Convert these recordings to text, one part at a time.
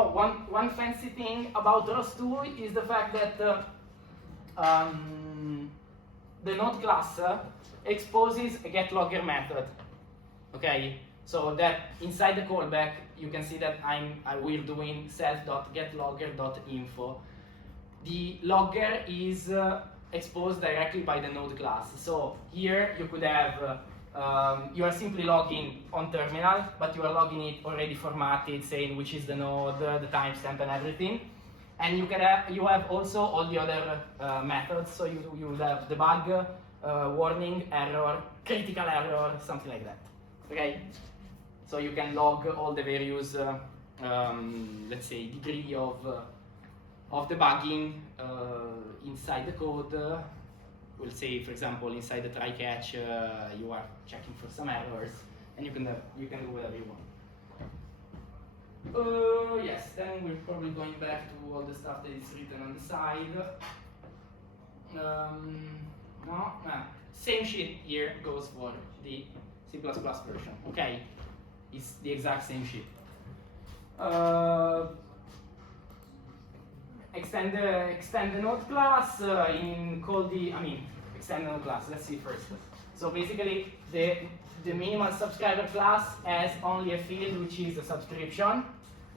Oh, one fancy thing about ROS2 is the fact that the node class exposes a getLogger method. Okay, so that inside the callback you can see that I will doing self.getLogger.info. The logger is exposed directly by the node class. So here you could have you are simply logging on terminal, but you are logging it already formatted, saying which is the node, the timestamp, and everything. And you can you have also all the other methods. So you have debug, warning, error, critical error, something like that. Okay. So you can log all the various, let's say, degree of debugging inside the code. We'll say, for example, inside the try catch, you are checking for some errors, and you can do whatever you want. Yes, then we're probably going back to all the stuff that is written on the side. No, same shit here goes for the C++ version. Okay, it's the exact same shit. Extend the node class extend the node class. Let's see first. So basically, the minimal subscriber class has only a field which is a subscription,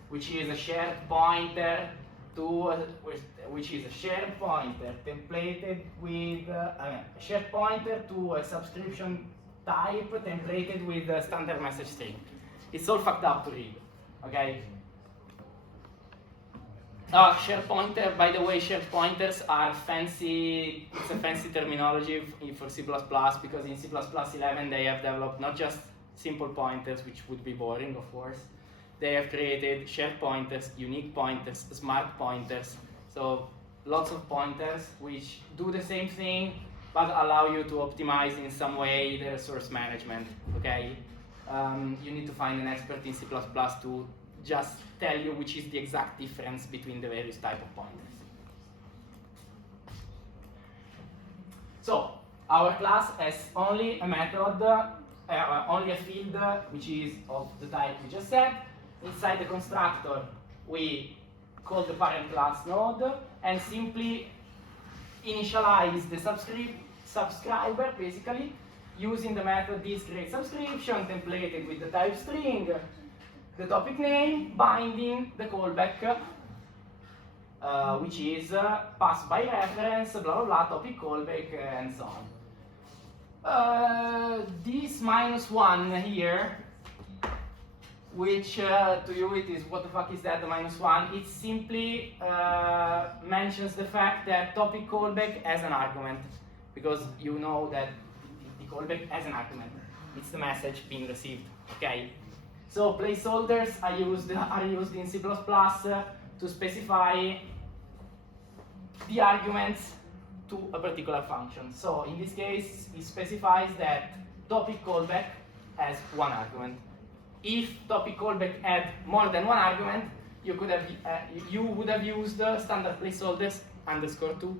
which is a shared pointer to which is a shared pointer templated with a shared pointer to a subscription type templated with a standard message string. It's all fucked up to read. Okay. Shared pointer, by the way, shared pointers are fancy, it's a fancy terminology for C++ because in C++ 11 they have developed not just simple pointers, which would be boring, of course. They have created shared pointers, unique pointers, smart pointers. So lots of pointers which do the same thing but allow you to optimize in some way the resource management, okay? You need to find an expert in C++ to just tell you which is the exact difference between the various type of pointers. So our class has only a method, only a field which is of the type we just said. Inside the constructor, we call the parent class node and simply initialize the subscriber basically using the method thisCreateSubscription templated with the type string, the topic name, binding the callback, which is pass by reference, blah blah blah, topic callback, and so on. This -1 here, which to you it is, what the fuck is that, the -1? It simply mentions the fact that topic callback has an argument, because you know that the callback has an argument. It's the message being received, okay? So placeholders are used in C++ to specify the arguments to a particular function. So in this case, it specifies that topic callback has one argument. If topic callback had more than one argument, you would have used standard placeholders _2,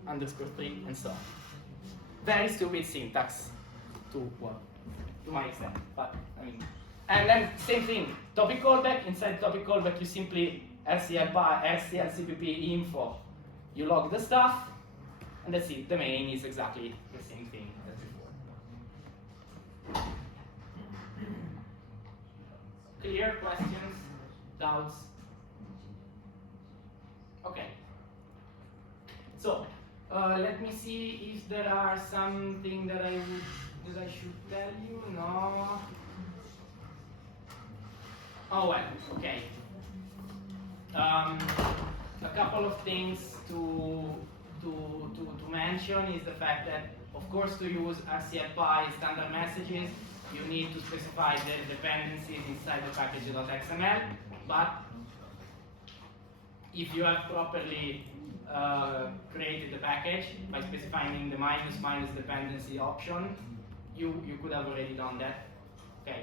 _3, and so on. Very stupid syntax to my extent, but I mean. And then same thing, topic callback. Inside topic callback, you simply rclcpp info. You log the stuff, and that's it. The main is exactly the same thing as before. Clear? Questions? Doubts? Okay. So let me see if there are something that I should tell you. No. Oh well, okay. A couple of things to mention is the fact that, of course, to use RCFI standard messages, you need to specify the dependencies inside the package.xml. But if you have properly created the package by specifying the minus dependency option, you could have already done that. Okay,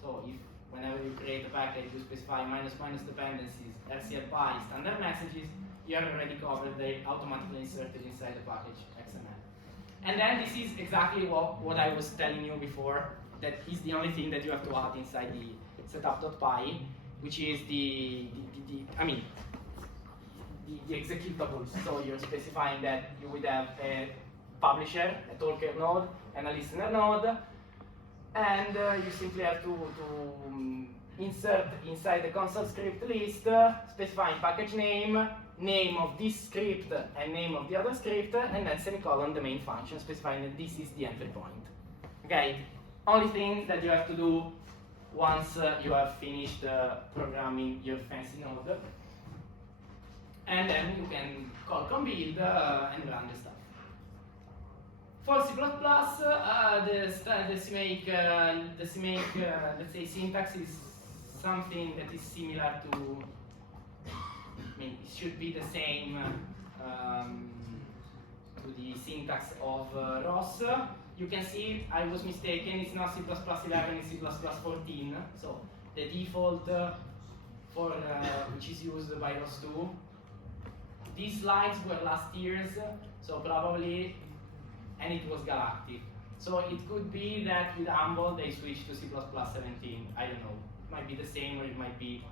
so if whenever you create a package, you specify minus dependencies, RCFI standard messages, you are already covered. They automatically inserted inside the package XML. And then this is exactly what I was telling you before. That is the only thing that you have to add inside the setup.py, which is the the executables. So you're specifying that you would have a publisher, a talker node, and a listener node, and you simply have to insert inside the console script list, specifying package name, name of this script, and name of the other script, and then semicolon the main function, specifying that this is the entry point. Okay, only thing that you have to do once you have finished programming your fancy node, and then you can call build and run the stuff. For C++, the CMake, let's say, syntax is something that is similar to, it should be the same to the syntax of ROS. You can see I was mistaken, it's not C++11, it's C++14. So the default for which is used by ROS2. These slides were last year's, so probably, and it was Galactic. So it could be that with Humble they switched to C++17. I don't know. It might be the same or it might be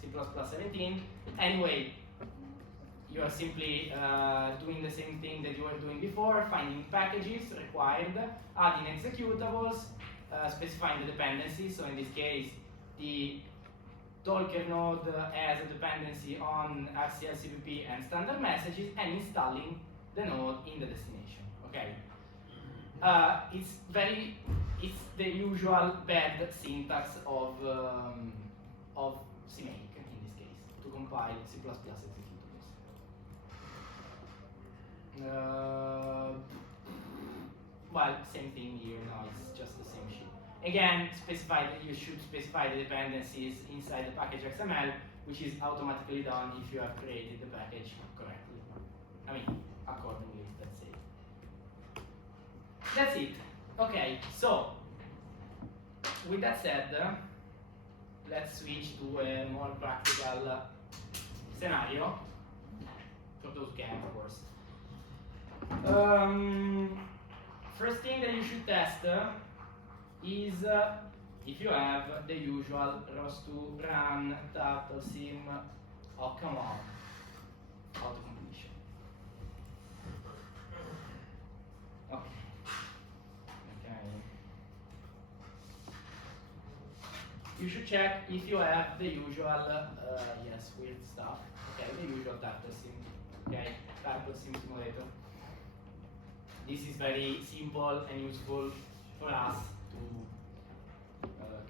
C++17. Anyway, you are simply doing the same thing that you were doing before, finding packages required, adding executables, specifying the dependencies. So in this case, the talker node has a dependency on RCL, CPP, and standard messages, and installing the node in the destination. Okay. It's the usual bad syntax of CMake in this case to compile C++ executables. Well, same thing here. No, it's just the same shit. Again, you should specify the dependencies inside the package XML, which is automatically done if you have created the package correctly. Accordingly, let's say. That's it. Okay, so with that said, let's switch to a more practical scenario for those who can, of course. First thing that you should test is if you have the usual ROS2 run turtle sim. Oh, come on, auto completion. Okay. You should check if you have the usual, yes, weird stuff. Okay, the usual turtle sim. Okay, turtle sim simulator. This is very simple and useful for us to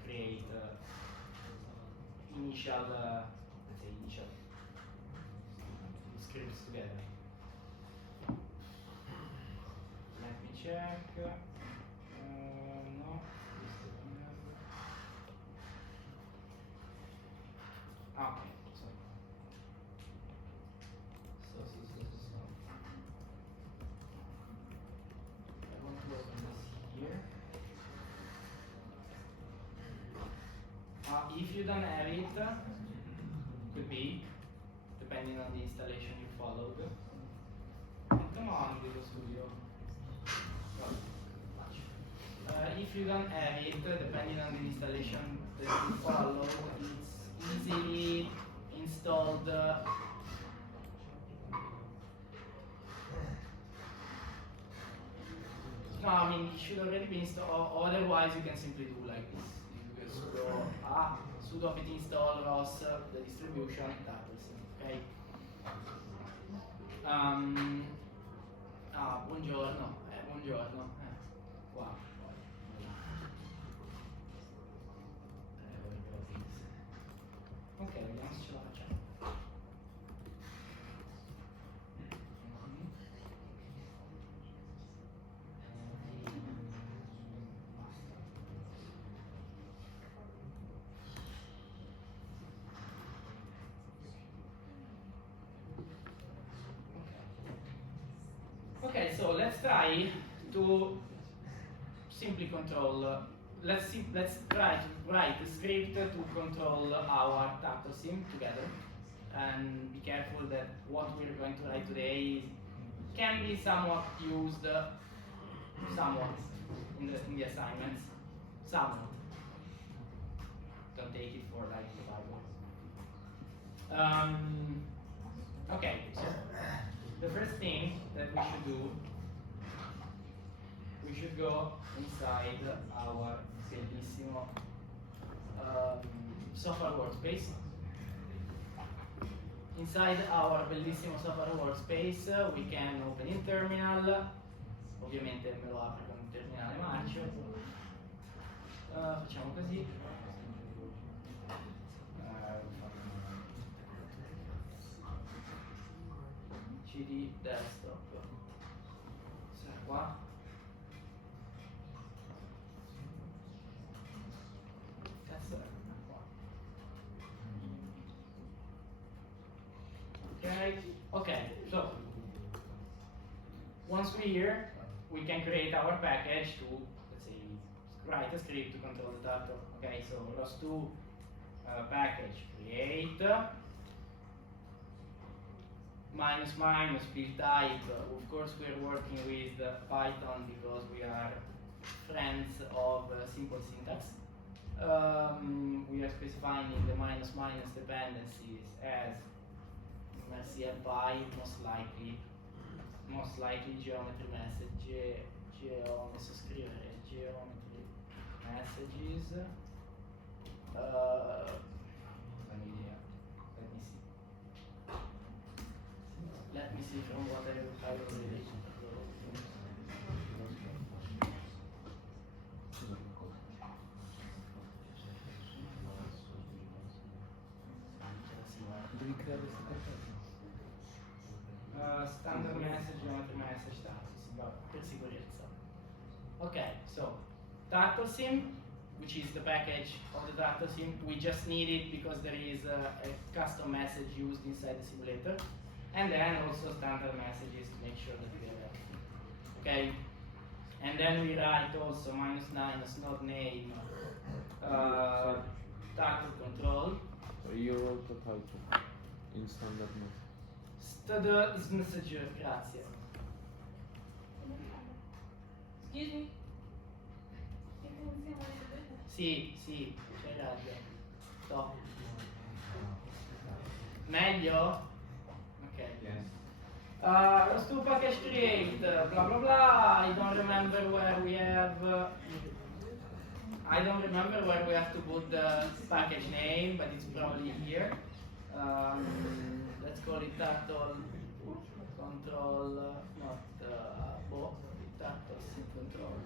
create initial, let's say, initial scripts together. Let me check. No. Okay. So. I want to open this here. If you don't have it, could be, depending on the installation you followed. Come on, Visual Studio. If you don't have it, depending on the installation that you followed, it's easily installed. No, it should already be installed. Otherwise, you can simply do like this. Sudo apt install ROS, the distribution, okay? Buongiorno, buongiorno. Wow. Ok, vediamo se ce la facciamo. Okay, so let's try to simply control. Let's try to write a script to control our turtle sim together, and be careful that what we're going to write today can be somewhat used, somewhat in the assignments, somewhat. Don't take it for like the Bible. Okay, so the first thing that we should do, we should go inside our bellissimo software workspace. Inside our bellissimo software workspace we can open in terminal, ovviamente me lo apre con il terminale Macciò. Facciamo così. CD desktop. Sarà qua. Cazzo è qua. Okay, so once we're here, we can create our package to, let's say, write a script to control the turtle. Okay, so ROS2 package create minus build type. Of course, we're working with Python because we are friends of simple syntax. We are specifying in the minus dependencies as CLPy, most likely geometry message, messo scrivere geometry messages. Let me see from what I already. Standard message, geometry message, per sicurezza. Okay, so Turtle Sim, which is the package of the Turtle Sim, we just need it because there is a custom message used inside the simulator, and then also standard messages to make sure that we have everything. Okay, and then we write also -9 node name, Turtle control. So you wrote the title in standard mode. Messaggio, grazie. Excuse me? Sì, c'hai ragione. Top. Meglio? Ok. Let's do package create, blah blah blah. I don't remember where we have to put the package name, but it's probably here. Let's call it turtle control, not turtle sim control.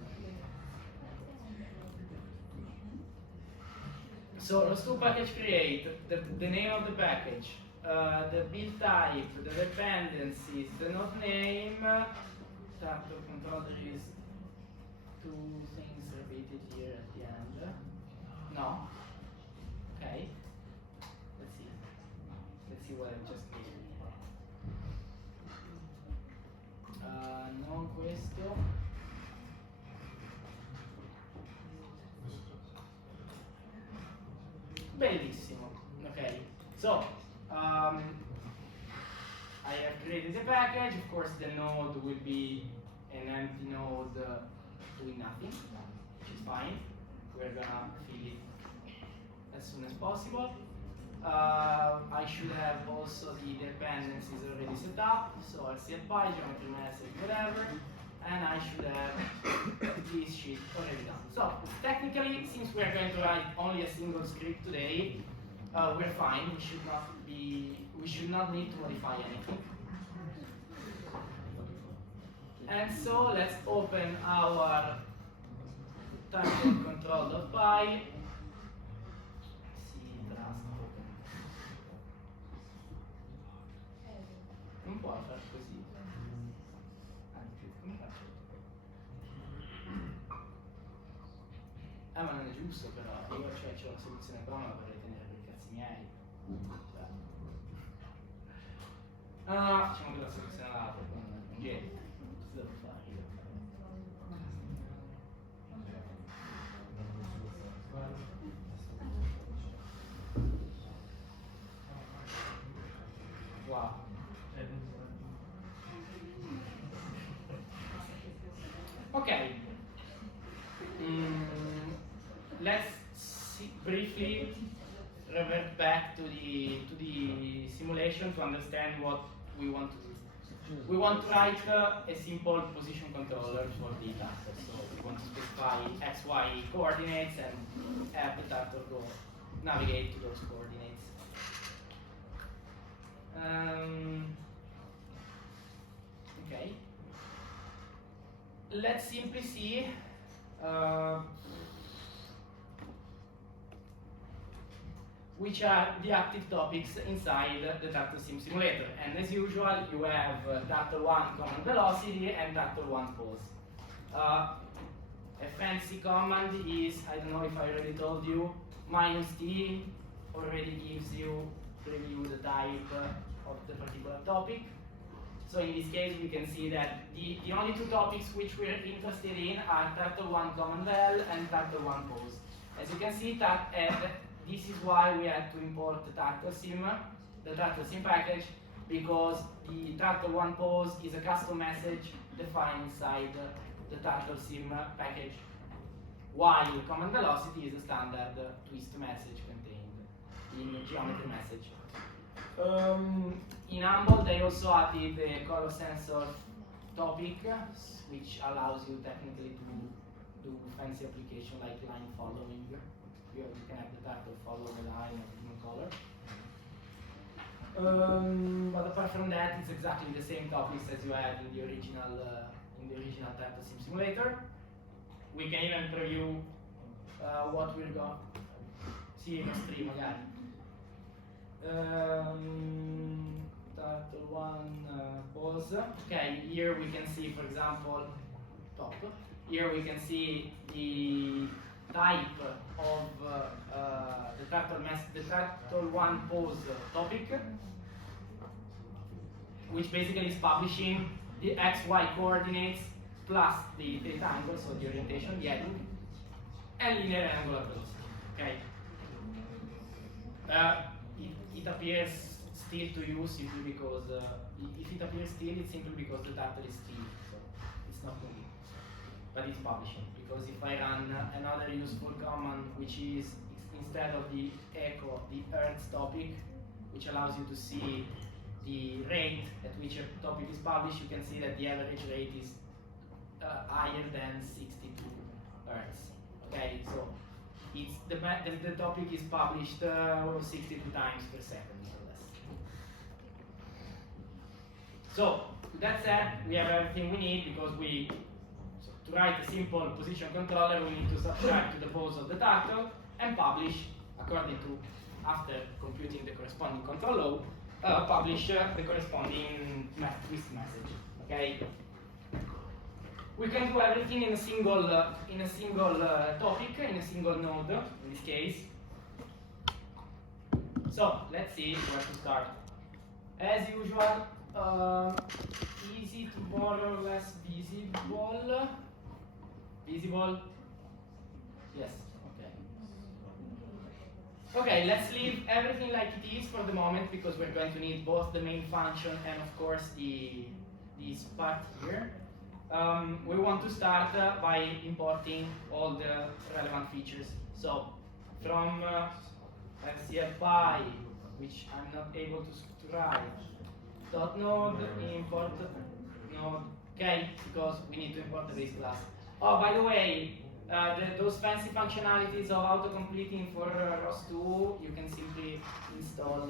So let's do package create, the name of the package, the build type, the dependencies, the node name, turtle control. There is two things repeated here at the end. No? Okay. Let's see what I just did. Non questo. Bellissimo. Okay. So I have created the package. Of course, the node will be an empty node doing nothing, which is fine. We're gonna fill it as soon as possible. I should have also the dependencies already set up, so CLPy, geometry message, whatever, and I should have this shit already done. So technically, since we are going to write only a single script today, we're fine. We should not need to modify anything. And so let's open our turtle control.py. Non può fare così. Come faccio? Ma non è giusto però, io cioè c'ho una soluzione qua, ma la vorrei tenere per i cazzi miei. Facciamo che la soluzione l'altra con G. Cosa devo fare io? Wow. Okay. Let's briefly revert back to the simulation to understand what we want to do. We want to write a simple position controller for the turtle. So we want to specify x, y coordinates and have the turtle go navigate to those coordinates. Okay. Let's simply see which are the active topics inside the turtle sim simulator. And as usual, you have turtle 1 command velocity and turtle 1 pose. A fancy command is, I don't know if I already told you, -t already gives you preview the type of the particular topic. So in this case, we can see that the only two topics which we're interested in are turtle 1 command vel and turtle 1 pose. As you can see, this is why we had to import the turtle sim package, because the turtle 1 pose is a custom message defined inside the turtle sim package, while command velocity is a standard twist message contained in geometry message. In Humble, they also added a color sensor topic, which allows you technically to do fancy application like line following. You can have the turtle follow the line of a given color. But apart from that, it's exactly the same topics as you had in the original turtle sim simulator. We can even preview what we're going to see in stream again. Turtle 1 pose. Okay, here we can see, for example, top. Here we can see the type of the turtle 1 pose topic, which basically is publishing the x-y coordinates plus the theta angle, so the orientation, the heading, and linear angular velocity. Okay. It appears still to you simply because if it appears still, it's simply because the turtle is still, so it's not moving, but it's publishing. Because if I run another useful command, which is instead of the echo, the Earth topic, which allows you to see the rate at which a topic is published, you can see that the average rate is higher than 62 Hertz. Okay, so it's the topic is published 62 times per second, more or less. So that said, we have everything we need, because to write a simple position controller, we need to subtract to the pose of the turtle and publish according to, after computing the corresponding control law, publish the corresponding twist message. Okay. We can do everything in a single topic, in a single node, in this case. So let's see where to start. As usual, easy to more or less visible. Visible? Yes. Okay. Okay, let's leave everything like it is for the moment, because we're going to need both the main function and, of course, this part here. We want to start by importing all the relevant features. So from FCFI, which I'm not able to write, .node import node. Okay, because we need to import the base class. Oh, by the way, those fancy functionalities of auto-completing for ROS2, you can simply install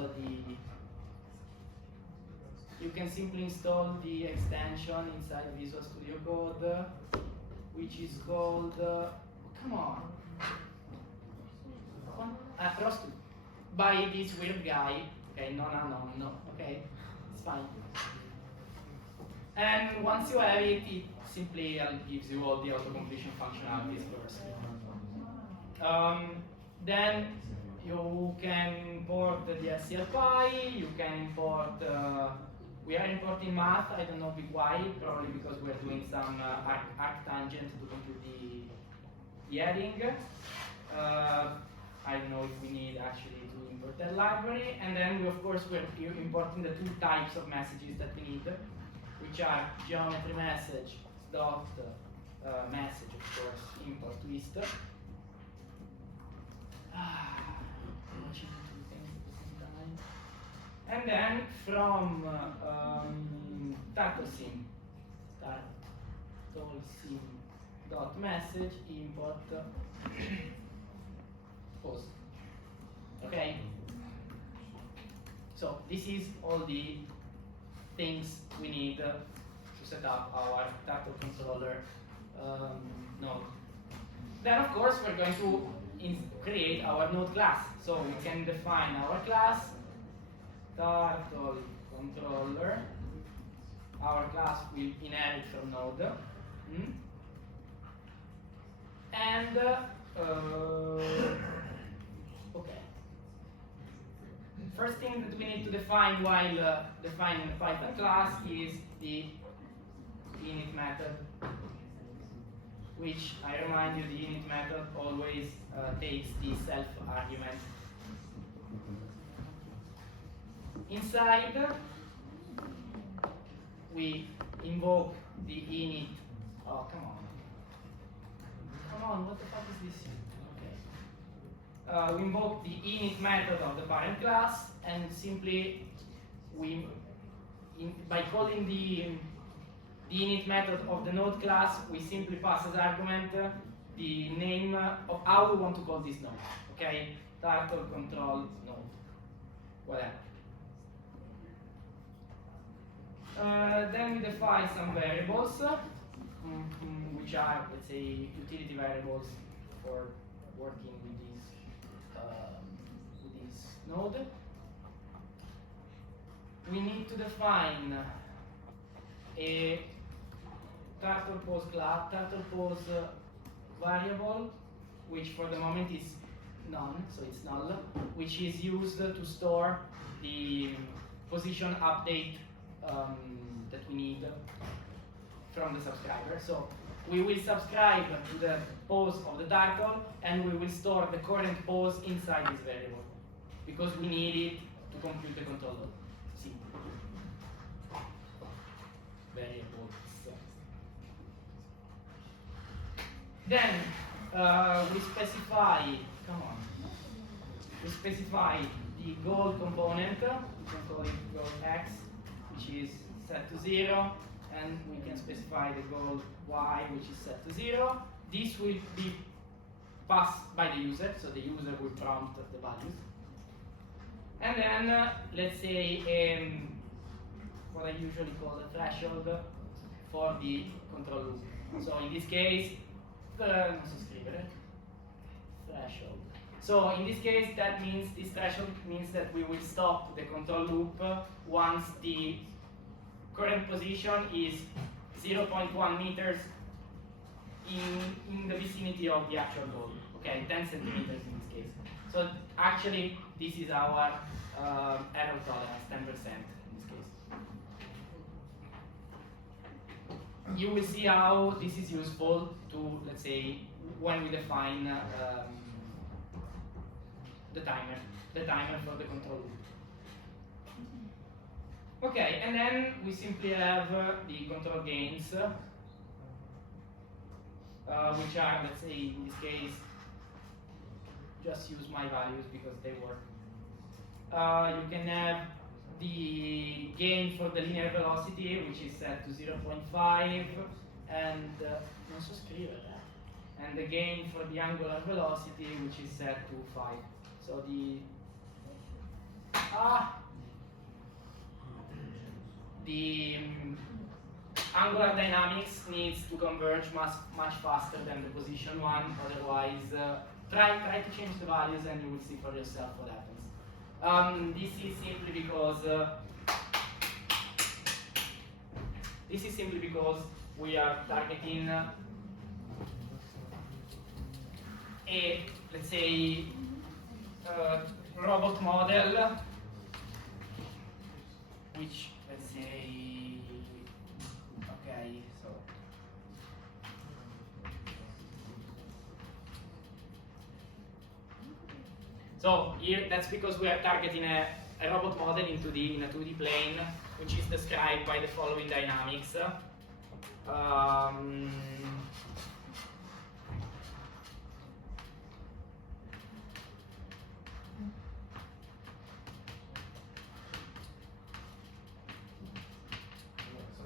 the extension inside Visual Studio Code, which is called come on, ROS2, by this weird guy. Okay, no, okay, it's fine. And once you have it, it simply gives you all the auto-completion functionalities first. Then you can import the SCLPy, you can import, we are importing math, I don't know why, probably because we're doing some arctangent to compute the heading. I don't know if we need actually to import that library. And then we, of course, we're importing the two types of messages that we need, which are geometry message dot message, of course, import twist. And then from tartlesim dot message import post. Okay. So this is all the things we need to set up our Turtle controller node. Then of course we're going to create our node class. So we can define our class Turtle controller. Our class will inherit from node. And okay. First thing that we need to define while defining the Python class is the init method, which I remind you, the init method always takes the self argument. Inside, we invoke the init. Oh, come on. Come on, what the fuck is this? Okay. We invoke the init method of the parent class, and simply by calling the init method of the node class, we simply pass as argument the name of how we want to call this node. Okay, Turtle control node, whatever. Then we define some variables, which are, let's say, utility variables for working with this node. We need to define a turtle pose variable, which for the moment is none, so it's null, which is used to store the position update that we need from the subscriber. So we will subscribe to the pose of the turtle, and we will store the current pose inside this variable, because we need it to compute the control load. See, variables. Then we specify. Come on. We specify the goal component. We can call it goal x, which is set to 0, and we can specify the goal y, which is set to 0. This will be passed by the user, so the user will prompt the values. And then let's say what I usually call the threshold for the control loop. So in this case, threshold. So in this case, that means this threshold means that we will stop the control loop once the current position is 0.1 meters in the vicinity of the actual goal. Okay, 10 centimeters in this case. So actually, this is our error tolerance, 10% in this case. You will see how this is useful to, let's say, when we define the timer for the control loop. Okay, and then we simply have the control gains, which are, let's say, in this case, just use my values because they work. You can have the gain for the linear velocity, which is set to 0.5, and non so scrivere, and the gain for the angular velocity, which is set to 5. So the angular dynamics needs to converge much faster than the position one. Otherwise, try to change the values, and you will see for yourself what happens. This is simply because we are targeting a, let's say, robot model, which, let's say, okay, so here that's because we are targeting a robot model in a 2D plane, which is described by the following dynamics.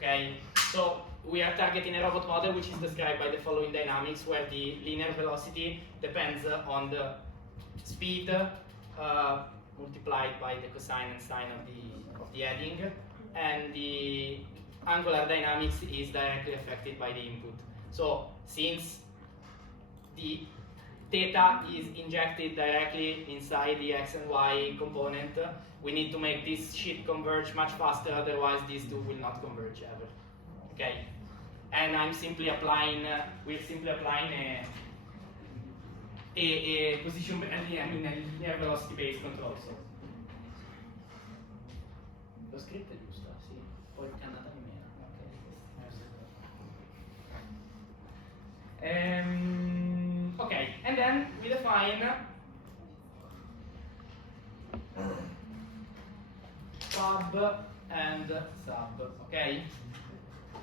Okay, so we are targeting a robot model which is described by the following dynamics, where the linear velocity depends on the speed multiplied by the cosine and sine of the heading, and the angular dynamics is directly affected by the input. So since the theta is injected directly inside the x and y component, we need to make this shit converge much faster, otherwise these two will not converge ever. Okay, and I'm simply applying, we're simply applying a position, a linear velocity based control. So. Lo scritto è giusto, sì, poi cannata di meno. Okay, and then we define pub and sub, okay?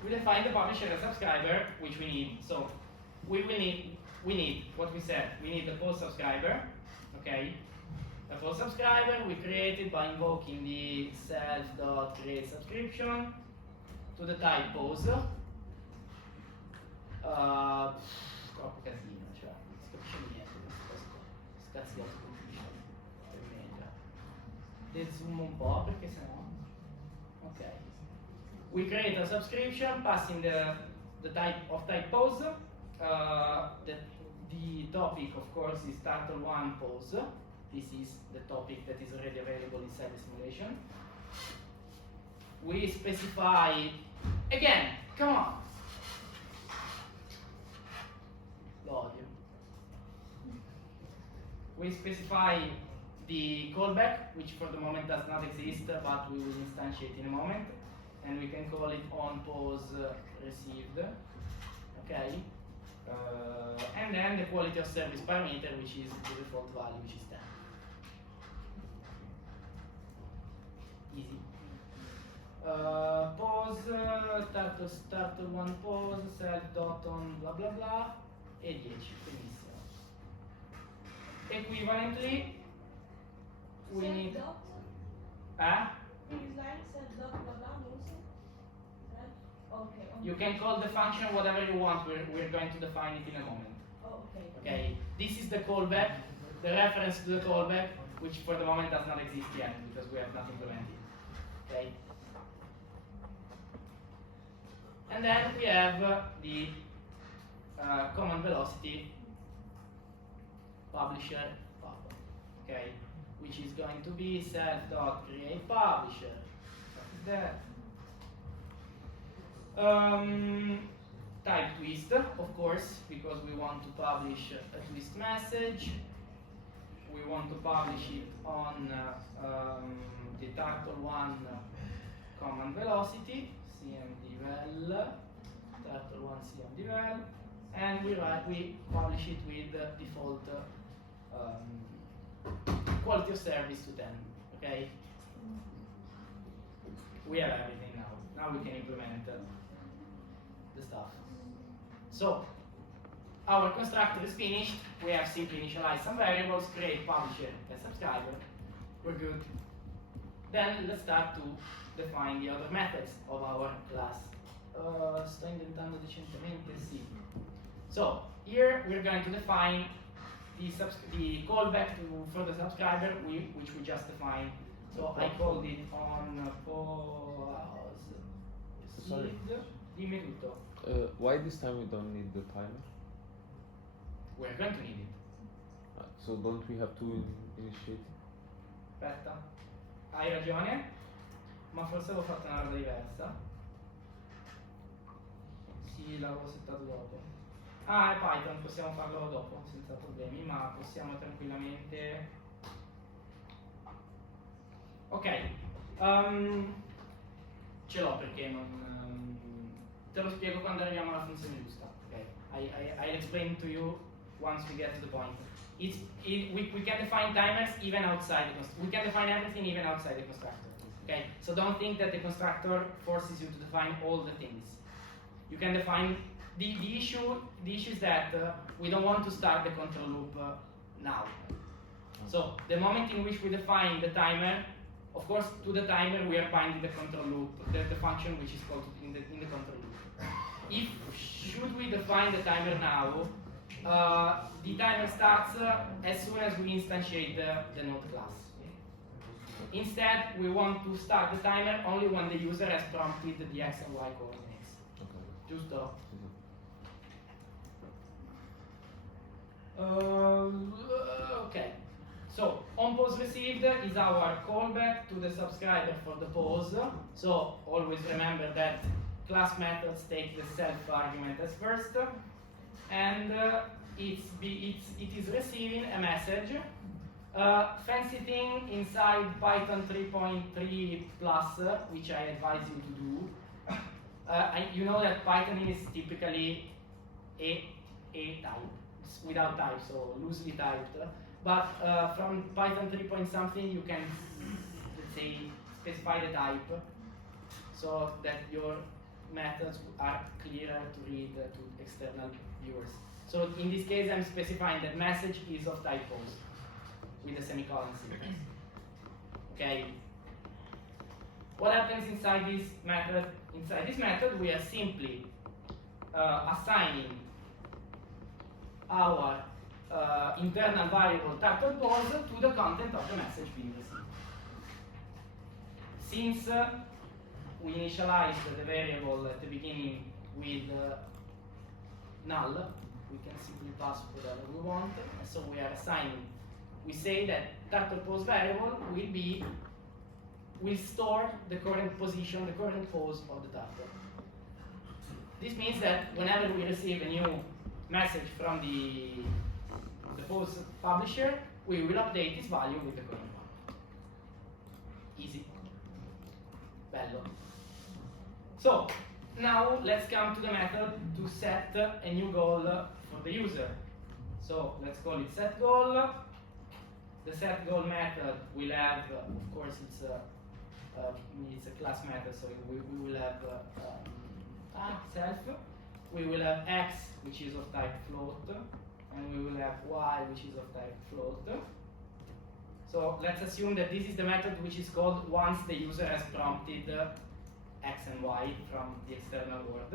We define the publisher and subscriber, which we need. So we need what we said. We need the post subscriber, okay? The post subscriber we created by invoking the self.create subscription to the type post. Troppo casino, cioè non si capisce niente queste cose qua. Scazzi di autocompletion. Dezoom un po' perché sennò. Ok. We create a subscription passing the type of type pose. The topic of course is turtle1 pose. This is the topic that is already available inside the simulation. We specify again, come on. L'odio. We specify the callback, which for the moment does not exist, but we will instantiate in a moment, and we can call it on pause received. Okay, and then the quality of service parameter, which is the default value, which is 10. Easy. Pause, turtle1 pause, self.on blah blah blah, e 10, benissimo. Equivalently, we need... Okay. You can call the function whatever you want, we're going to define it in a moment. Oh, okay. Okay, this is the callback, the reference to the callback, which for the moment does not exist yet because we have not implemented. Okay. And then we have the command velocity publisher pub, okay, which is going to be self.create publisher. What is that? Type twist, of course, because we want to publish a twist message. We want to publish it on the turtle1 command velocity, cmdvel, turtle1 cmdvel, and we publish it with the default quality of service to 10. Okay, we have everything now. Now we can implement the stuff. So our constructor is finished. We have simply initialized some variables, create publisher and subscriber. We're good. Then let's start to define the other methods of our class. Sto inventando decentemente, sì. So here we're going to define the callback for the subscriber, which we just defined. So I called it on pause. Sorry. Dimmi tutto. Why this time we don't need the timer? We're going to need it. So don't we have to initiate it? Aspetta, hai ragione, ma forse avevo fatto una roba diversa. Sì, l'avevo settato dopo. Ah, è Python, possiamo farlo dopo, senza problemi, ma possiamo tranquillamente... Ok, ce l'ho perché non... te lo spiego quando arriviamo alla funzione giusta. Ok, I'll explain to you once we get to the point. We can define timers even outside the constructor. We can define everything even outside the constructor. Okay, so don't think that the constructor forces you to define all the things. You can define the issue is that we don't want to start the control loop now. So the moment in which we define the timer, Of course, to the timer we are binding the control loop, the function which is called in the control loop. If should we define the timer now, the timer starts as soon as we instantiate the node class. Instead, we want to start the timer only when the user has prompted the x and y coordinates. Okay. Giusto? Okay. So, on pause received is our callback to the subscriber for the pause. So, always remember that class methods take the self argument as first, and it is receiving a message. Fancy thing inside Python 3.3 plus, which I advise you to do. You know that Python is typically a type, without type, so loosely typed. But from Python 3 point something, you can, let's say, specify the type so that your methods are clearer to read to external viewers. So in this case, I'm specifying that message is of type post with a semicolon syntax. Okay. What happens inside this method? Inside this method, we are simply assigning our internal variable turtle pose to the content of the message being received. Since we initialized the variable at the beginning with null, we can simply pass whatever we want, and so we are assigning. We say that turtle pose variable will store the current position, the current pose of the turtle. This means that whenever we receive a new message from the pose publisher, we will update this value with the current one. Easy. Bello. So, now let's come to the method to set a new goal for the user. So, let's call it set goal. The set goal method will have, of course, it's a class method, so we will have self. We will have x, which is of type float, and we will have y, which is of type float. So let's assume that this is the method which is called once the user has prompted x and y from the external world.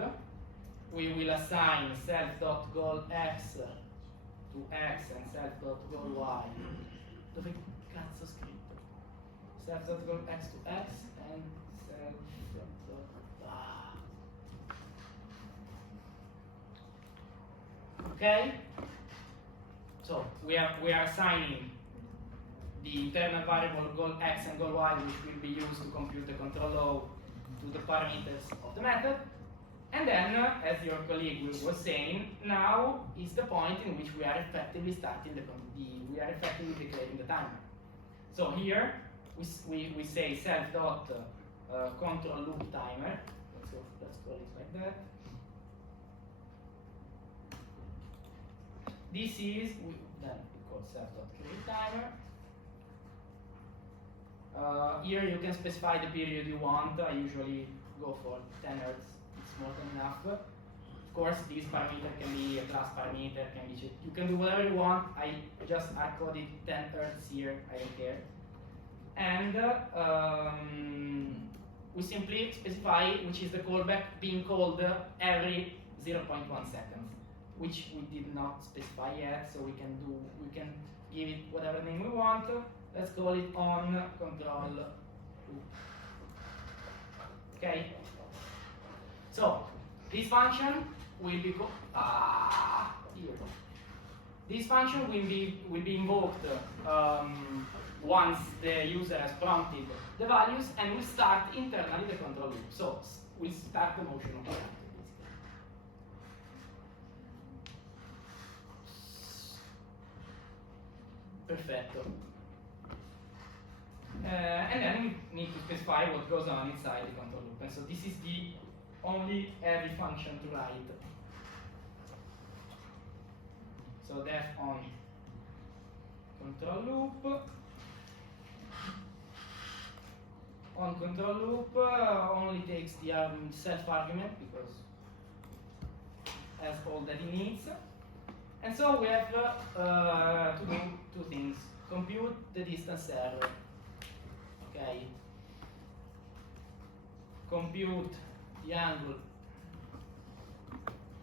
We will assign self.goalx to x and self.goally. Dove cazzo ho scritto? Self.goalx to x and self. Okay? So we are assigning the internal variable goal x and goal y, which will be used to compute the control law to the parameters of the method. And then, as your colleague was saying, now is the point in which we are effectively we are effectively declaring the timer. So here we say self.control loop timer. Let's call it like that. This is then we call self.create timer. Here you can specify the period you want. I usually go for 10 Hz. It's more than enough. Of course, this parameter can be a class parameter. You can do whatever you want. I just hard-coded 10 Hz here. I don't care. And we simply specify which is the callback being called every 0.1 seconds, which we did not specify yet. So we can give it whatever name we want. Let's call it on control loop. Okay. So this function will be here. This function will be invoked once the user has prompted the values, and will start internally the control loop. So we'll start the motion of the reactor. Perfetto. And then we need to specify what goes on inside the control loop. And so this is the only heavy function to write. So def on control loop. On control loop only takes the self argument because it has all that it needs. And so we have to do two things. Compute the distance error. Okay. Compute the angle.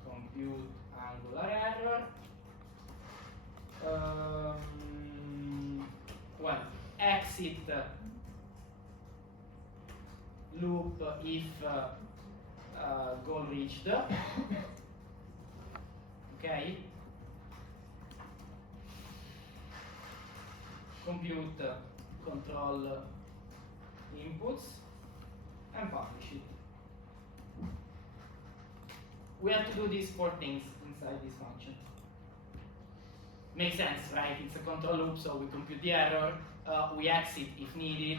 Compute angular error. Well, exit loop if goal reached. Okay. Compute control inputs and publish it. We have to do these 4 things inside this function. Makes sense, right? It's a control loop, so we compute the error, we exit if needed.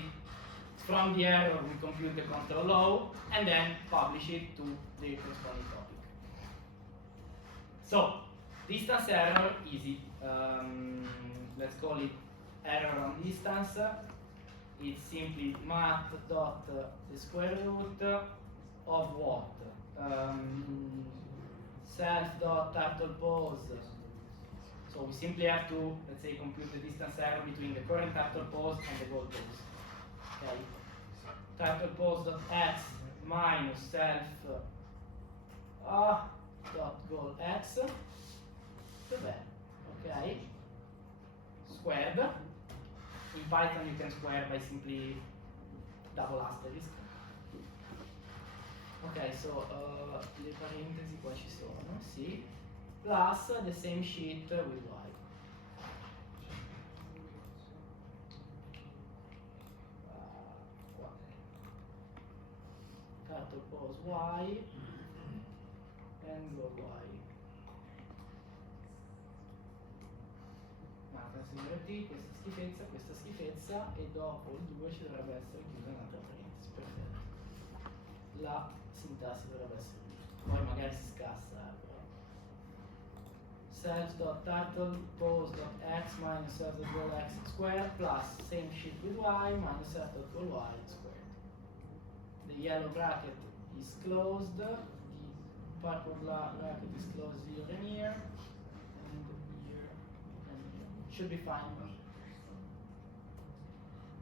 From the error, we compute the control low, and then publish it to the corresponding topic. So, distance error, easy. Let's call it error on distance. It's simply math dot the square root of what? Self dot turtle pose. So we simply have to, let's say, compute the distance error between the current turtle pose and the goal pose. Okay. Turtle pose dot x minus self dot goal x. Okay. Squared. In Python you can square by simply double asterisk. Ok, so le parentesi qua ci sono, sì. Plus the same sheet with y. Qua. Turtle pose y and go y. Marca signora T, questa schifezza e dopo il 2 ci dovrebbe essere chiusa un'altra parentesi, perfetto. La sintassi dovrebbe essere giusta, poi magari si scassa però. Self.turtle.pose.x minus self.goal.x squared plus same shit with y minus self.goal.y squared. The yellow bracket is closed, the purple bracket is closed here and here, and here and here. Should be fine.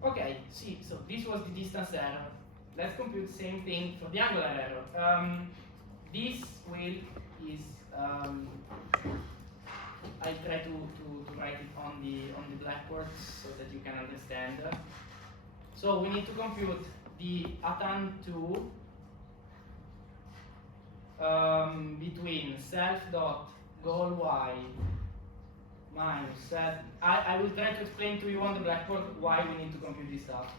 Okay, see, so this was the distance error. Let's compute the same thing for the angular error. This is I try to write it on the blackboard so that you can understand. So we need to compute the atan2 between self.goal.y minus self. I will try to explain to you on the blackboard why we need to compute this stuff.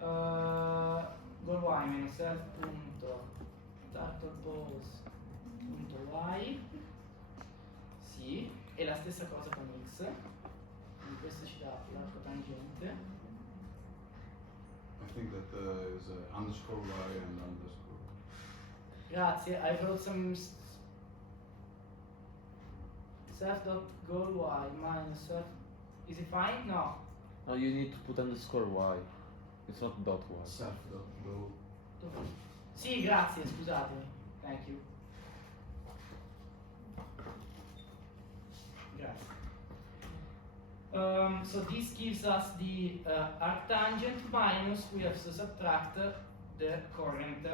Goal.y minus self.turtlepose.y. Sì, e la stessa cosa con x, quindi questo ci dà l'arco tangente. I think that is underscore y and underscore. Grazie, I wrote some self.goal.y minus self. Is it fine? No. No, you need to put underscore y. It's not dot y. Self.go. Sì, grazie, scusatemi. Thank you. Grazie. So this gives us the arctangent minus, we have to subtract the current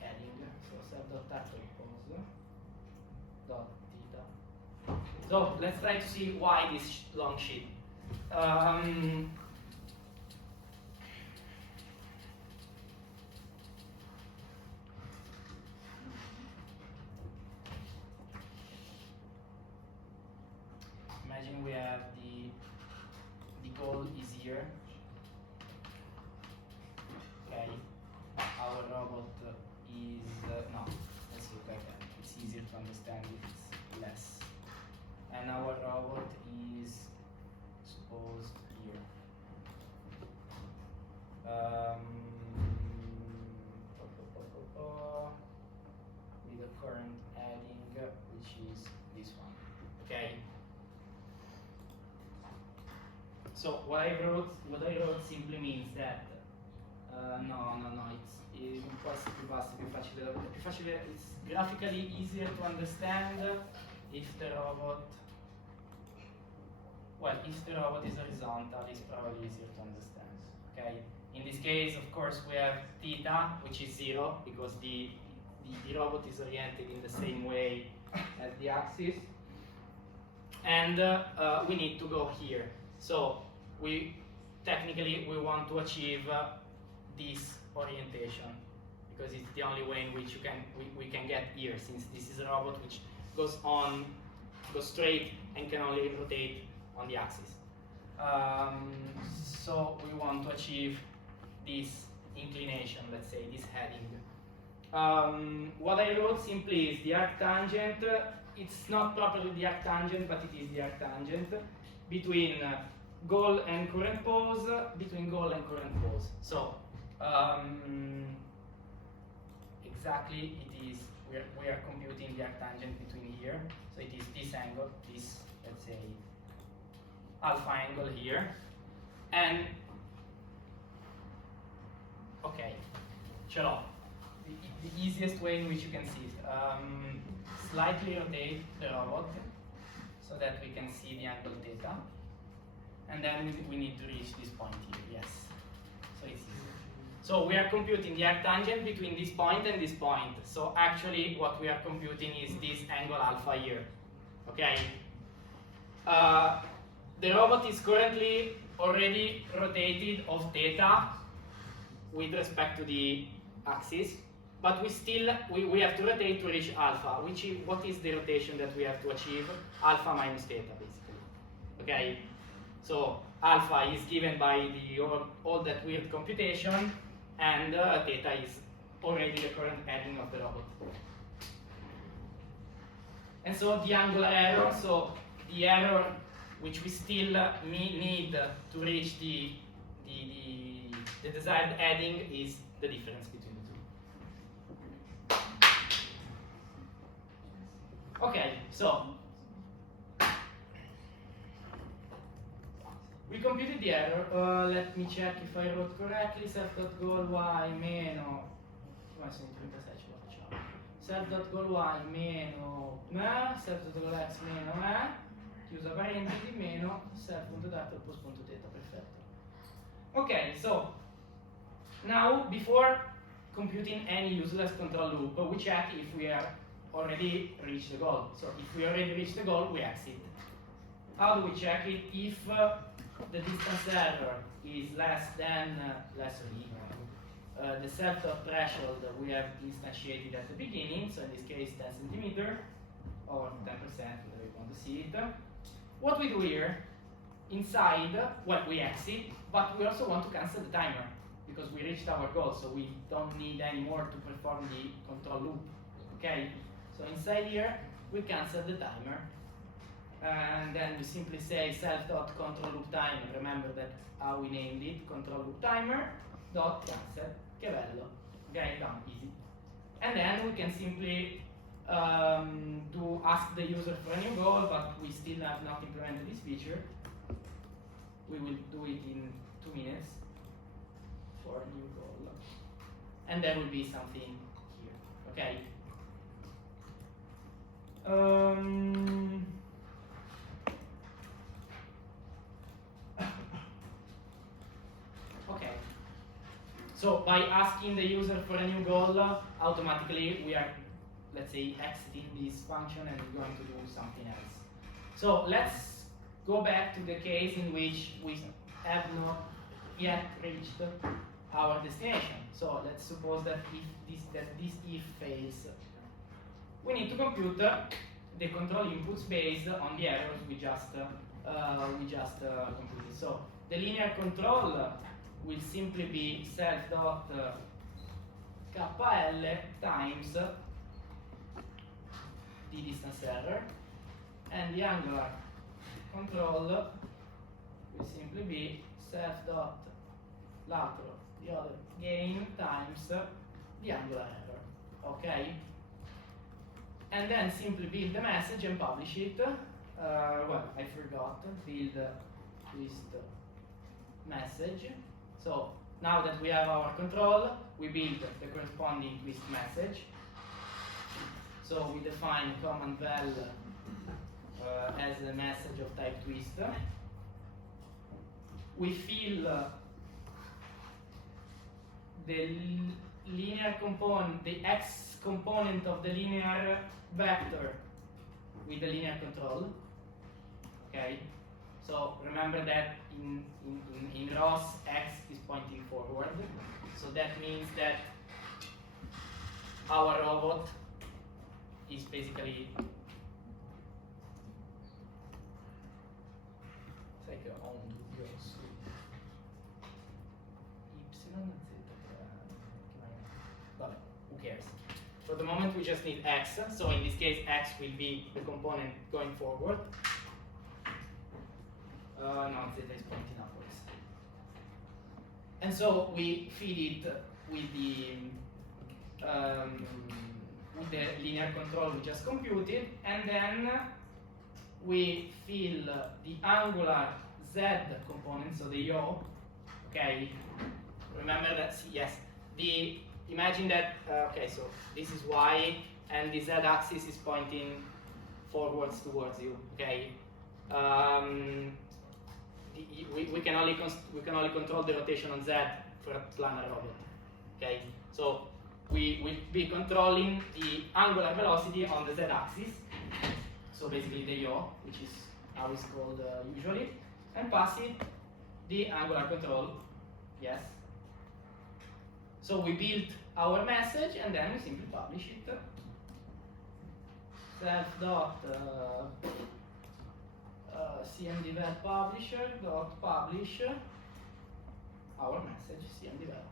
heading. So self.turtlepose dot theta. So let's try to see why this long sheet. Imagine we have the goal is here. Okay, our robot is no. Let's look like that. It's easier to understand if it's less. And our robot is suppose here. With the current heading, which is this one. Okay. So what I wrote simply means that no, it's un po' essere più basso, più facile, it's graphically easier to understand if the robot well, if the robot is horizontal, it's probably easier to understand. Okay. In this case, of course, we have theta, which is 0 because the robot is oriented in the same way as the axis, and we need to go here. So technically we want to achieve this orientation because it's the only way in which we can get here, since this is a robot which goes straight and can only rotate on the axis. So we want to achieve this inclination, let's say, this heading. What I wrote simply is the arctangent. It's not properly the arctangent, but it is the arctangent between goal and current pose, So exactly it is, we are computing the arctangent between here. So it is this angle, this, let's say, alpha angle here. And okay, ce l'ho. The easiest way in which you can see it. Slightly rotate the robot so that we can see the angle theta. And then we need to reach this point here, yes. So it's easy. So we are computing the arctangent between this point and this point. So actually what we are computing is this angle alpha here, okay? The robot is currently already rotated of theta with respect to the axis, but we have to rotate to reach alpha, what is the rotation that we have to achieve? Alpha minus theta, basically. Okay, so alpha is given by all that weird computation, and theta is already the current heading of the robot. And so the angular error, so the error which we still need to reach the desired heading is the difference between the two. Okay, so we computed the error. Let me check if I wrote correctly. Self.goal y meno, self.goal y meno me, self.goal x meno me, chiusa parentesi, meno self.data post.theta, perfetto. Okay, so now before computing any useless control loop, we check if we are already reached the goal. So if we already reached the goal, we exit. How do we check it? If the distance error is less or equal the self.threshold that we have instantiated at the beginning, so in this case 10 centimeter or 10%, whatever you want to see it. What we do here, inside, well, we exit, but we also want to cancel the timer because we reached our goal, so we don't need anymore to perform the control loop. Okay, so inside here we cancel the timer, and then we simply say self.control loop timer. Remember that how we named it, control loop timer dot cancel. Che bello. Okay, done, easy. And then we can simply ask the user for a new goal, but we still have not implemented this feature. We will do it in 2 minutes for a new goal, and there will be something here. Okay. Okay. So by asking the user for a new goal, automatically we are, let's say, exiting this function and we're going to do something else. So let's go back to the case in which we have not yet reached our destination. So let's suppose that this if fails, we need to compute the control inputs based on the errors we just computed. So the linear control will simply be self.kl times the distance error, and the angular control will simply be self.lateral, the other gain, times the angular error. Okay? And then simply build the message and publish it. Well, I forgot, build twist message. So now that we have our control, we build the corresponding twist message. So we define command val as a message of type twist, we fill the linear component, the x component of the linear vector with the linear control. Okay, so remember that in Ross x is pointing forward, so that means that our robot is basically like on your suite. But who cares? For the moment we just need x, so in this case x will be the component going forward. No, zeta is pointing upwards. And so we feed it with the linear control we just computed, and then we fill the angular z component, so the yaw. Okay, remember that, yes, imagine that, okay, so this is y, and the z-axis is pointing forwards towards you, okay? We can only control the rotation on z for a planar robot, okay? So we will be controlling the angular velocity on the z-axis, so basically the yaw, which is how it's called usually, and pass it the angular control, yes. So we built our message and then we simply publish it. Self dot cmdevel publisher dot publish our message cmdevel.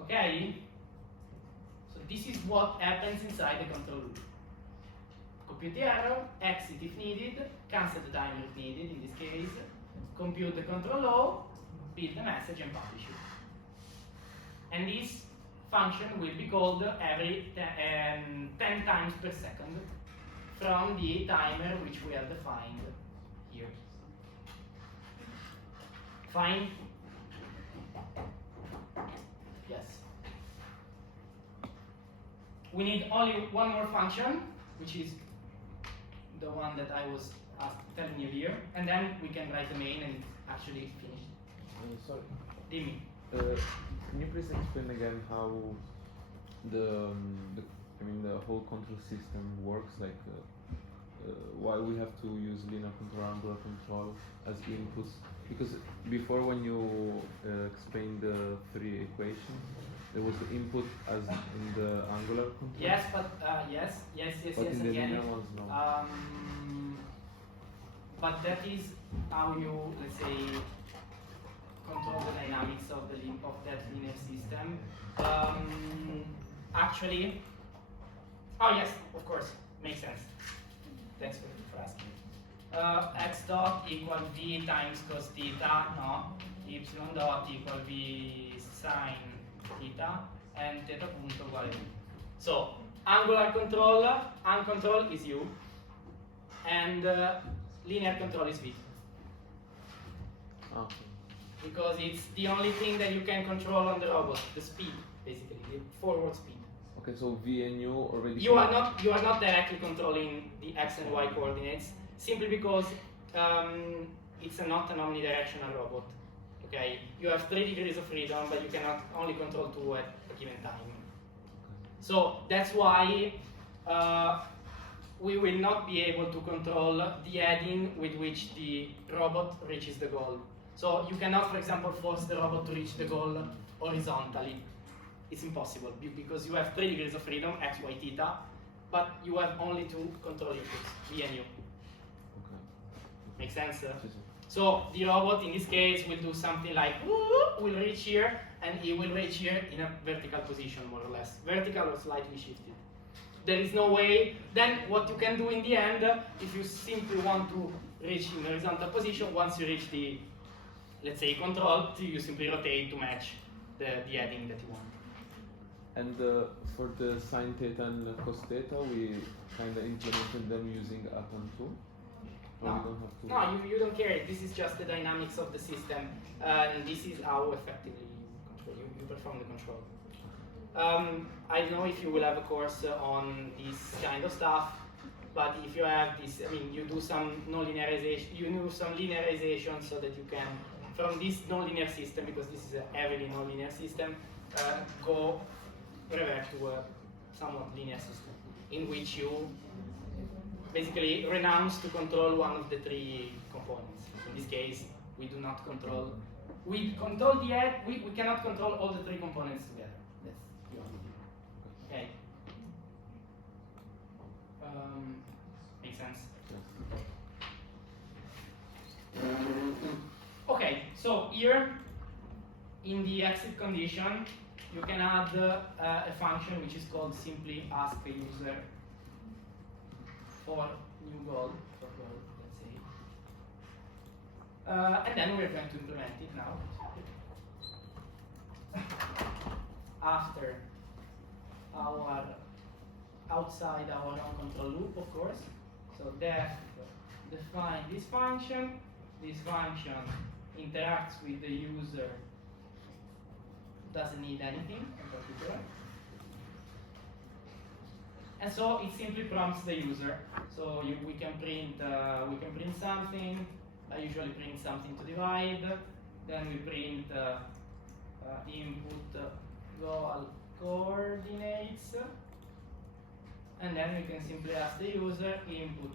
Okay? So this is what happens inside the control loop. Compute the error, exit if needed, cancel the timer if needed in this case, compute the control law, build the message and publish it. And this function will be called every 10 times per second from the timer which we have defined here. Fine? Yes. We need only one more function, which is the one that I was telling you here, and then we can write the main and it's actually finished. Sorry. Dimmi. Can you please explain again how the whole control system works? Like why we have to use linear control, angular control as inputs? Because before, when you explained the three equations, there was the input as in the angular control. Yes, but yes, But in the again. linear ones, no. But that is how you, let's say, control the dynamics of that linear system. Actually, oh yes, of course, makes sense. Thanks for asking. X dot equal v times cos theta, no? Y dot equal v sine theta, and theta punto uguale v. So angular control is u, and linear control is v. Okay. Because it's the only thing that you can control on the robot, the speed, basically, the forward speed. Okay, so V and U already. You are not directly controlling the x and y coordinates, simply because it's not an omnidirectional robot. Okay, you have 3 degrees of freedom, but you cannot only control 2 at a given time. So that's why we will not be able to control the heading with which the robot reaches the goal. So you cannot, for example, force the robot to reach the goal horizontally. It's impossible because you have 3 degrees of freedom, x, y, theta, but you have only 2 control inputs, v and u. Okay. Make sense? Yes. So the robot in this case will do something like will reach here, and he will reach here in a vertical position, more or less, vertical or slightly shifted. There is no way. Then what you can do in the end, if you simply want to reach in horizontal position, once you reach the, let's say, control, you simply rotate to match the heading that you want. And for the sine theta and cos theta, we kind of implemented them using Atom 2? Or we don't have to? No, you don't care. This is just the dynamics of the system, and this is how effectively you perform the control. I don't know if you will have a course on this kind of stuff, but if you have this, I mean, you do some non-linearization, you do some linearization so that you can, from this non-linear system, because this is a heavily non-linear system, go revert to a somewhat linear system, in which you basically renounce to control one of the three components. In this case, we do not control, we control the edge, we cannot control all the three components together. That's the only thing. Okay. Makes sense? Okay, so here in the exit condition, you can add a function which is called simply ask the user for new goal, let's say. And then we're going to implement it now. After our outside our own control loop, of course. So def define this function. This function interacts with the user, doesn't need anything in particular. And so it simply prompts the user. So we can print something. I usually print something to divide. Then we print input goal coordinates. And then we can simply ask the user input.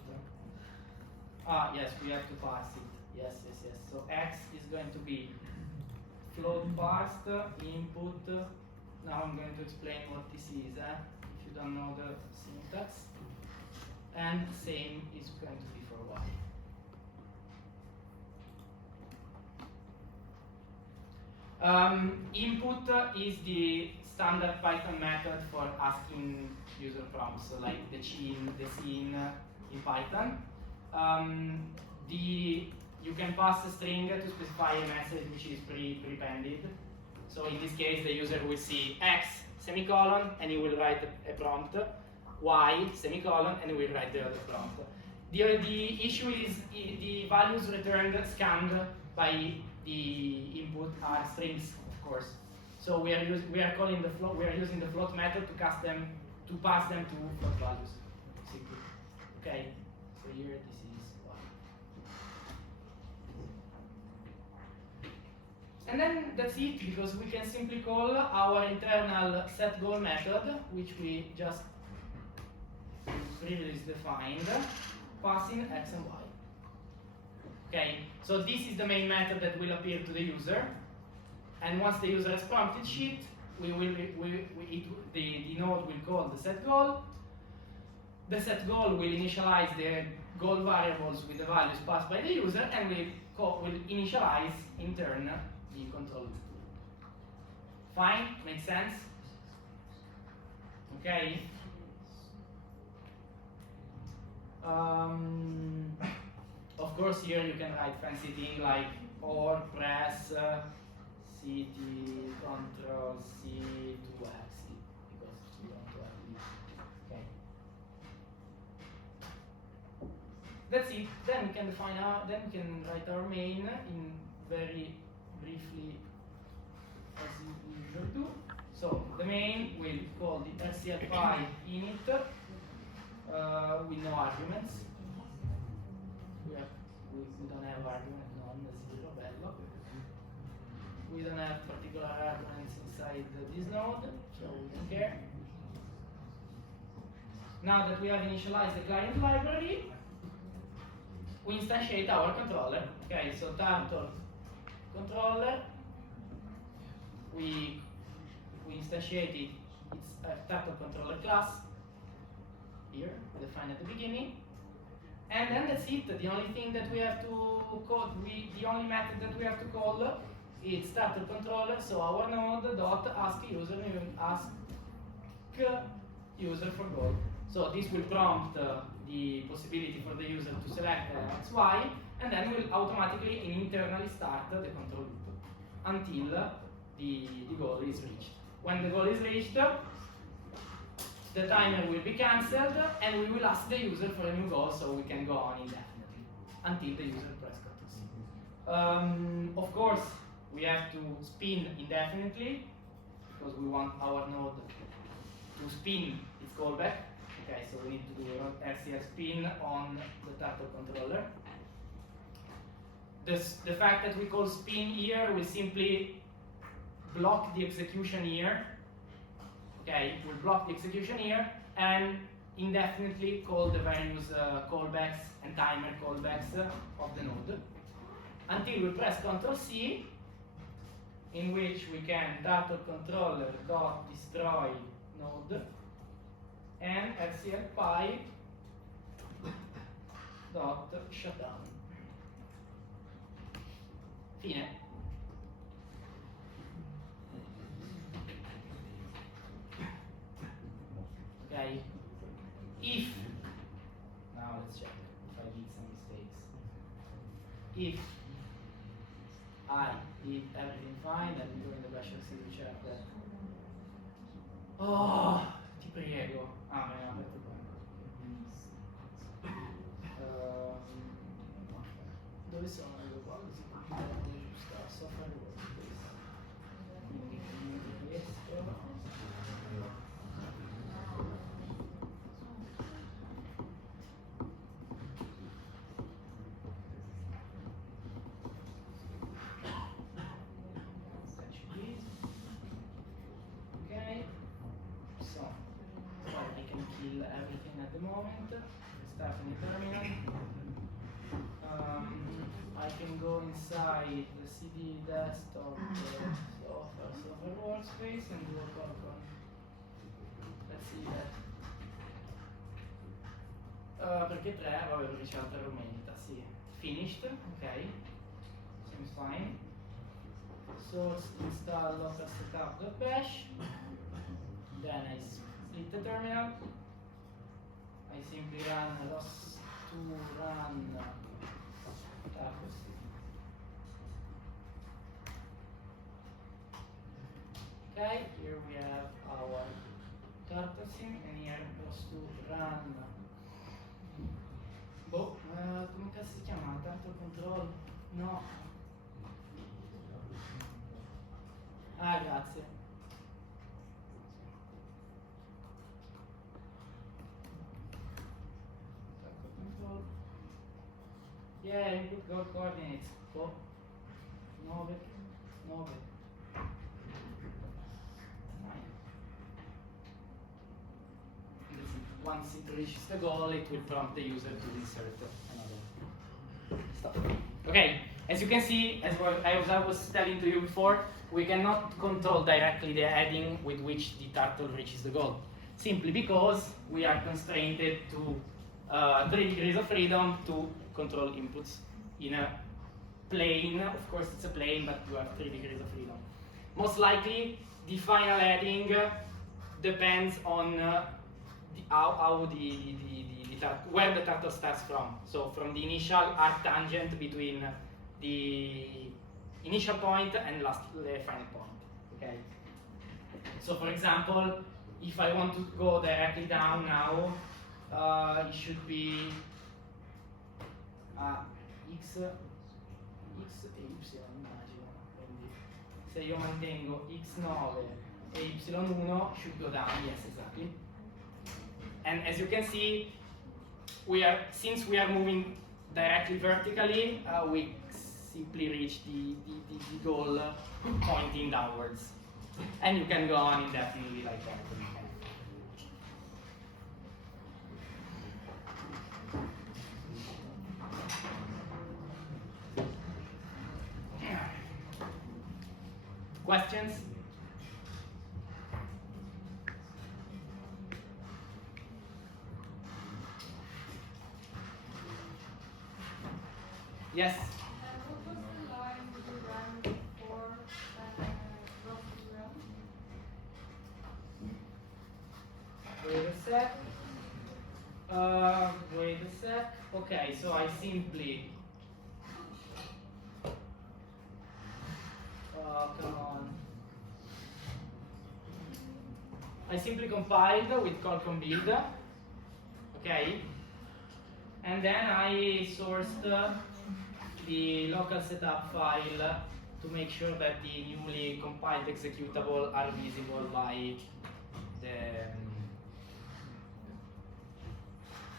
Yes, we have to pass it. Yes. So x is going to be float parsed input. Now I'm going to explain what this is. If you don't know the syntax. And same is going to be for y. Input is the standard Python method for asking user prompts, so like the scene in Python. You can pass a string to specify a message which is pre-pended. So in this case, the user will see x semicolon and he will write a prompt, y semicolon and he will write the other prompt. The issue is the values returned scanned by the input are strings, of course. So we are using the float method to pass them to float values. Simply. Okay. So here this is y. And then that's it, because we can simply call our internal setGoal method, which we just previously defined, passing x and y. Okay, so this is the main method that will appear to the user, and once the user has prompted shit, the node will call the setGoal. The setGoal will initialize the goal variables with the values passed by the user, and will initialize in turn the control loop. Fine, makes sense? Okay. Of course, here you can write fancy things like or press CT Control C to exit, because we want to have it. Okay. That's it. Then we can define then we can write our main in very briefly as we usually do. So the main will call the RCLPy init with no arguments. We don't have argument, none, zero, bello. We don't have particular arguments inside this node, so we don't care. Now that we have initialized the client library, we instantiate our controller. Okay, so turtle controller, we instantiate it. It's a turtle controller class. Here, defined at the beginning. And then that's it. The only thing that we have to call, the only method that we have to call is starter controller. So our node dot ask user for goal. So this will prompt the possibility for the user to select x, y, and then will automatically internally start the control loop until the goal is reached. When the goal is reached, the timer will be cancelled, and we will ask the user for a new goal, so we can go on indefinitely until the user press Ctrl C. Of course, we have to spin indefinitely because we want our node to spin its callback. Okay, so we need to do RCL spin on the turtle controller. The fact that we call spin here will simply block the execution here. Okay, we'll block the execution here and indefinitely call the various callbacks and timer callbacks of the node until we press Ctrl C, in which we can turtle controller dot destroy node and RCL pi dot shutdown. Fine. Okay. If now let's check if I did some mistakes. If I did everything fine, let me go in the pressure to check that. Oh, ti prego. Ah, mi ha aperto qua. Dove sono io qua? Così giusto, software workspace. Quindi non riesco. Okay, so well, I can kill everything at the moment. Start in the terminal. I can go inside the CD desktop software workspace and do a Qualcomm. Let's see that. Perché 3? Vabbè, perché c'è altra romanita, sì. Finished, ok. Seems fine. Source install local setup.bash. Then I split the terminal. I simply run loss to run okay, here we have our turtle sim and here goes to run. Boh, come cazzo si chiama? Turtle control? No. Ah, grazie. Turtle control. Yeah, input goal coordinates. Boh. 9. Once it reaches the goal, it will prompt the user to insert another stuff. Okay, as you can see, as I was telling to you before, we cannot control directly the heading with which the turtle reaches the goal, simply because we are constrained to 3 degrees of freedom to control inputs in a plane. Of course, it's a plane, but you have 3 degrees of freedom. Most likely, the final heading depends on where the turtle starts from. So from the initial arctangent between the initial point and the final point. Okay. So for example, if I want to go directly down now, it should be x e y, immagino. Quindi se io mantengo x9 e y1 should go down. Yes, exactly. And as you can see, since we are moving directly vertically, we simply reach the goal pointing downwards. And you can go on indefinitely like that. Questions? Yes? What was the line you ran before Prof run? Wait a sec. Okay, so I simply come on. I simply compiled with Qualcomm build. Okay? And then I sourced the local setup file to make sure that the newly compiled executable are visible by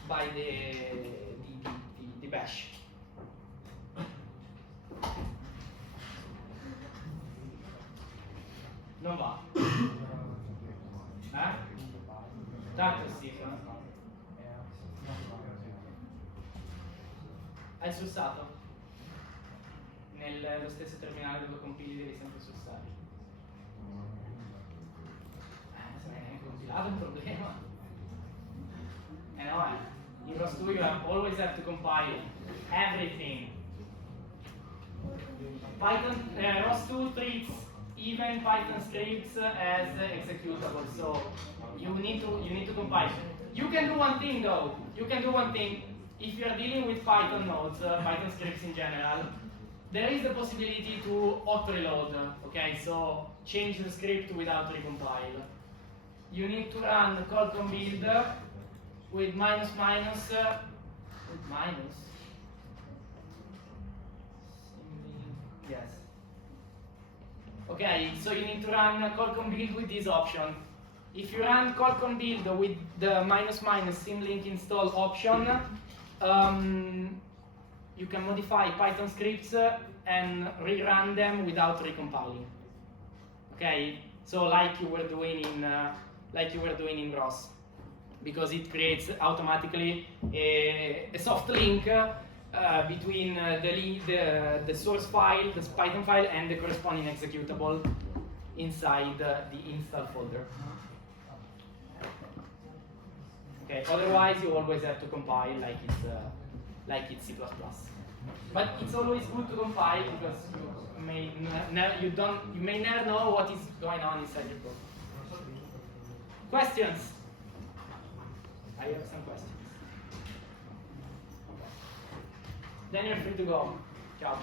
by the bash. Non va. Tanto sì. Hai sussato? Nello stesso terminale dove compili devi sempre sussare. Se non è compilato è un problema. No, in ROS 2 you always have to compile everything. Python, ROS 2 treats even Python scripts as executable, so you need to compile. You can do one thing though. You can do one thing. If you are dealing with Python nodes, Python scripts in general, there is the possibility to auto reload. Okay, so change the script without recompile. You need to run colcon build with minus minus with minus. Yes. Okay, so you need to run colcon build with this option. If you run colcon build with the minus minus symlink install option, you can modify Python scripts and rerun them without recompiling. Okay, so like you were doing in ROS, because it creates automatically a soft link between the source file, the Python file, and the corresponding executable inside the install folder. Okay, otherwise you always have to compile like it's C++. But it's always good to compile because you may never know what is going on inside your program. Questions? I have some questions. Okay. Then you're free to go. Ciao.